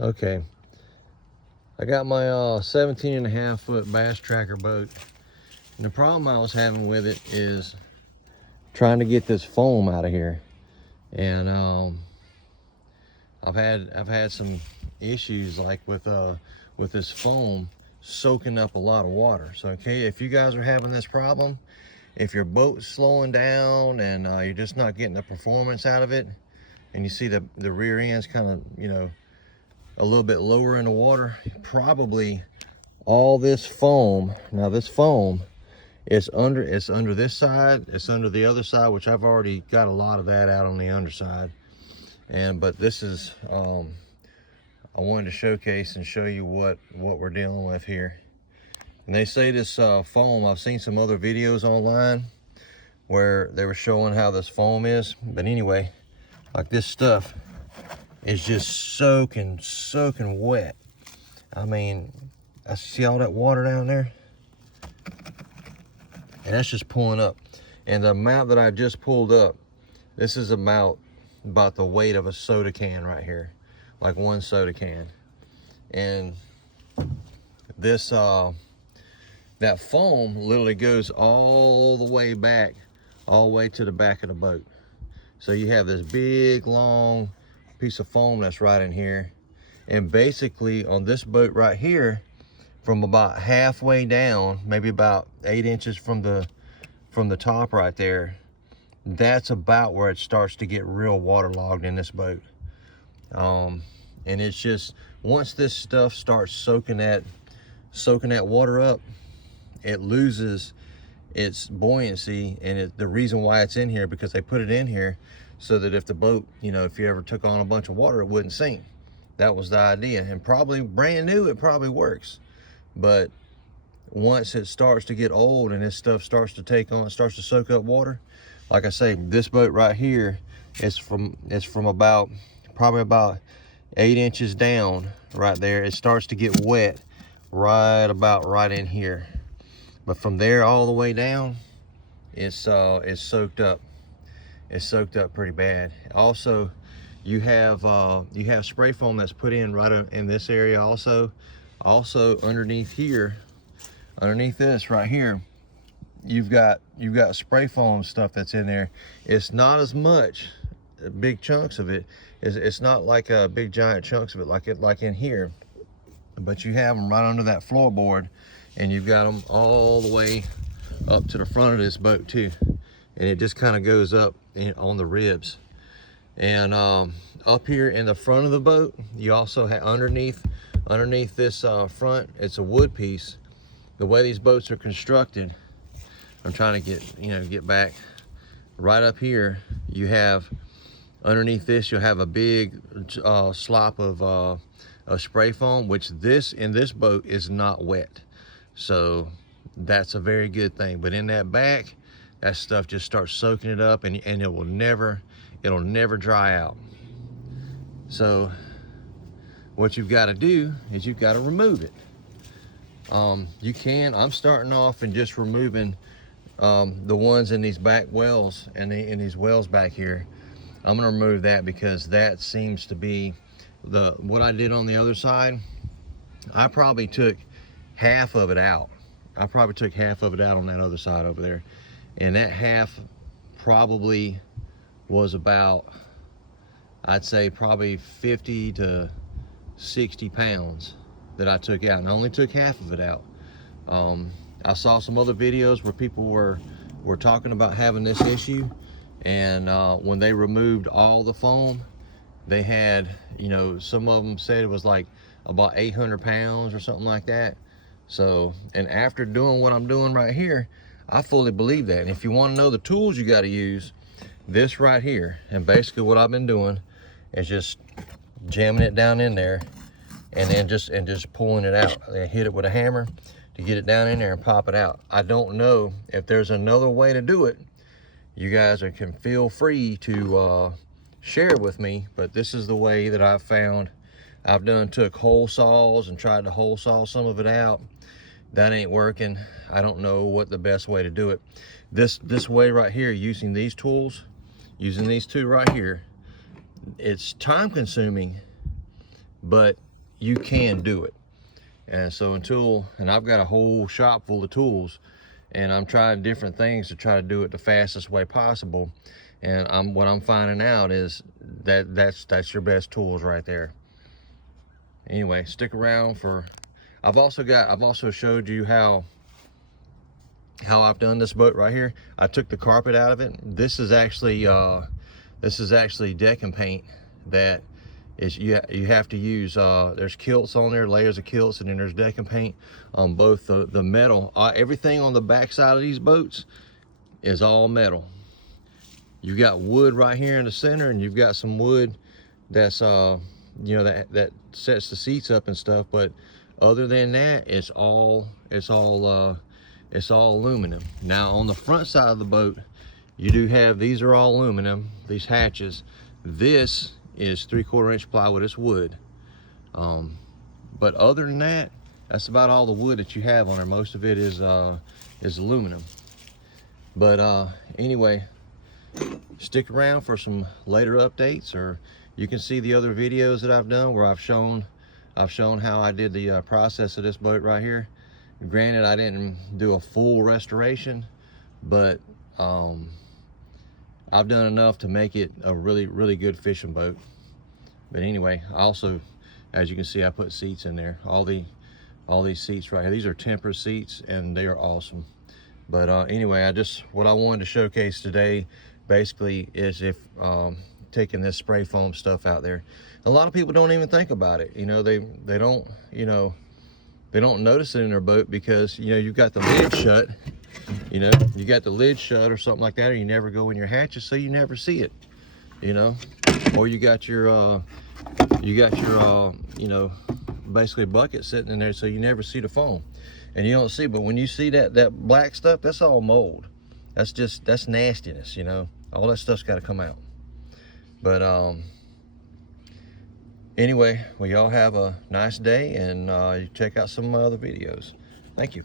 Okay, I got my 17.5-foot bass tracker boat, and the problem I was having with it is trying to get this foam out of here. And I've had some issues like with this foam soaking up a lot of water. So okay, if you guys are having this problem, if your boat's slowing down and you're just not getting the performance out of it, and you see the rear end's kind of, you know, a little bit lower in the water, probably all this foam. Now this foam is under this side, it's under the other side, which I've already got a lot of that out on the underside. But this is I wanted to showcase and show you what we're dealing with here. And they say this foam, I've seen some other videos online where they were showing how this foam is, but anyway, like this stuff is just soaking wet. I mean, I see all that water down there, and that's just pulling up. And the amount that I just pulled up, this is about the weight of a soda can right here, like one soda can. And this that foam literally goes all the way back, all the way to the back of the boat. So you have this big long piece of foam that's right in here, and basically on this boat right here, from about halfway down, maybe about 8 inches from the top right there, that's about where it starts to get real waterlogged in this boat. And it's just, once this stuff starts soaking that water up, it loses its buoyancy. And the reason why it's in here, because they put it in here so that if the boat, you know, if you ever took on a bunch of water, it wouldn't sink. That was the idea. And probably brand new, it probably works. But once it starts to get old and this stuff starts to soak up water, like I say, this boat right here is from probably about 8 inches down right there. It starts to get wet right in here. But from there all the way down, it's soaked up. It's soaked up pretty bad. Also, you have spray foam that's put in right in this area also. Also underneath here, underneath this right here, you've got spray foam stuff that's in there. It's not as much big chunks of it. It's not like big giant chunks of it like in here, but you have them right under that floorboard, and you've got them all the way up to the front of this boat too, and it just kind of goes up on the ribs. And up here in the front of the boat, you also have underneath this front, it's a wood piece. The way these boats are constructed, I'm trying to get back. Right up here, you have underneath this, you'll have a big slop of spray foam, which in this boat is not wet. So that's a very good thing. But in that back, that stuff just starts soaking it up, and it'll never dry out. So what you've got to do is you've got to remove it. I'm starting off and just removing the ones in these back wells and in these wells back here. I'm going to remove that because that seems to be what I did on the other side. I probably took half of it out. I probably took half of it out on that other side over there, and that half probably was about, I'd say probably 50 to 60 pounds that I took out, and I only took half of it out. I saw some other videos where people were talking about having this issue, and when they removed all the foam, they had, some of them said it was like about 800 pounds or something like that. So, and after doing what I'm doing right here, I fully believe that. And if you want to know the tools you got to use, this right here, and basically what I've been doing is just jamming it down in there, and then just pulling it out. I hit it with a hammer to get it down in there and pop it out. I don't know if there's another way to do it. You guys can feel free to share it with me, but this is the way that I've found. I've took hole saws and tried to hole saw some of it out. That ain't working. I don't know what the best way to do it. This way right here, using these tools, using these two right here, it's time consuming, but you can do it. And so and I've got a whole shop full of tools, and I'm trying different things to try to do it the fastest way possible. And what I'm finding out is that's your best tools right there. Anyway, stick around for, I've also showed you how I've done this boat right here. I took the carpet out of it. This is actually decking paint that is, you have to use, there's kilts on there, layers of kilts, and then there's decking paint on both the metal. Everything on the back side of these boats is all metal. You've got wood right here in the center, and you've got some wood that's you know, that sets the seats up and stuff, but other than that, it's all aluminum. Now on the front side of the boat, you do have, these are all aluminum, these hatches. This is 3/4 inch plywood, it's wood. But other than that, that's about all the wood that you have on there. Most of it is aluminum. But anyway, stick around for some later updates, or you can see the other videos that I've done where I've shown how I did the process of this boat right here. Granted, I didn't do a full restoration, but I've done enough to make it a really good fishing boat. But anyway, also, as you can see, I put seats in there. All these seats right here, these are tempered seats, and they are awesome. But anyway, what I wanted to showcase today basically is taking this spray foam stuff out there. A lot of people don't even think about it. You know, they don't, you know, they don't notice it in their boat because, you know, you've got the lid shut. You know, you got the lid shut or something like that, or you never go in your hatches, so you never see it. You know, or you got your you know, basically bucket sitting in there, so you never see the foam, and you don't see. But when you see that black stuff, that's all mold. That's nastiness. You know, all that stuff's got to come out. But anyway, well, y'all have a nice day, and you check out some of my other videos. Thank you.